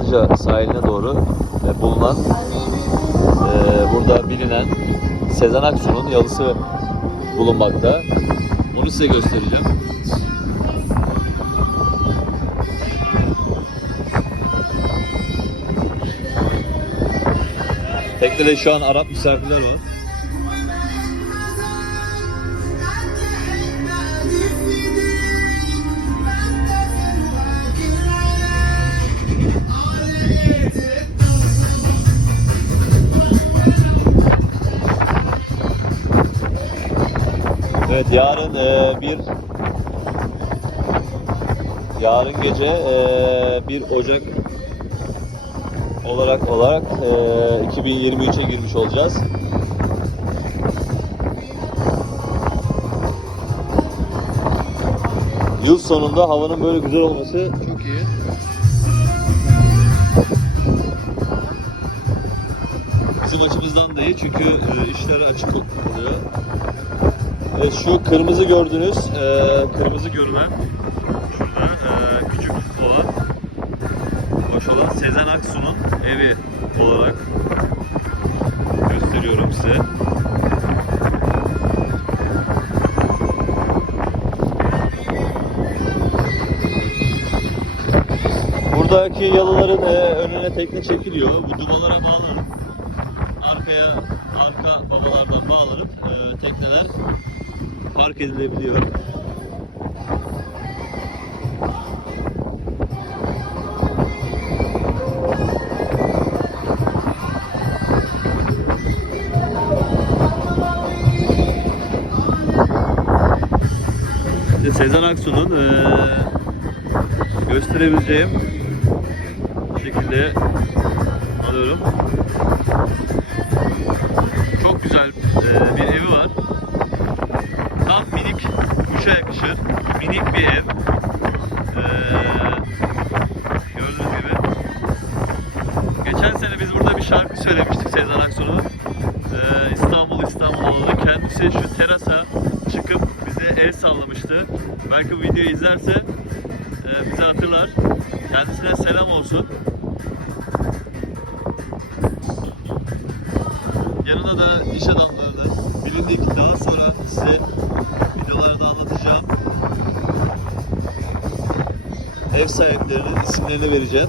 Çamlıca sahiline doğru e, bulunan e, burada bilinen Sezen Aksu'nun yalısı bulunmakta. Onu size göstereceğim. Teknede şu an Arap misafirler var. Evet yarın e, bir yarın gece e, 1 Ocak olarak olarak e, 2023'e girmiş olacağız. Yıl sonunda havanın böyle güzel olması çok iyi. Bizim açımızdan da iyi çünkü e, işleri açık oluyor. Evet, şu kırmızı gördüğünüz, e, kırmızı görünen şurada e, küçük olan, hoş olan Sezen Aksu'nun evi olarak gösteriyorum size. Buradaki yalıların e, önüne tekne çekiliyor. Bu arkaya arka babalardan bağlanıp e, tekneler park edilebiliyor. İşte Sezen Aksu'nun eee, gösterebileceğim şekilde alıyorum. Belki bu videoyu izlerse e, bizi hatırlar. Kendisine selam olsun. Yanında da iş adamlarını bilindik daha sonra size videolarda anlatacağım. Ev sahiplerinin isimlerini vereceğim.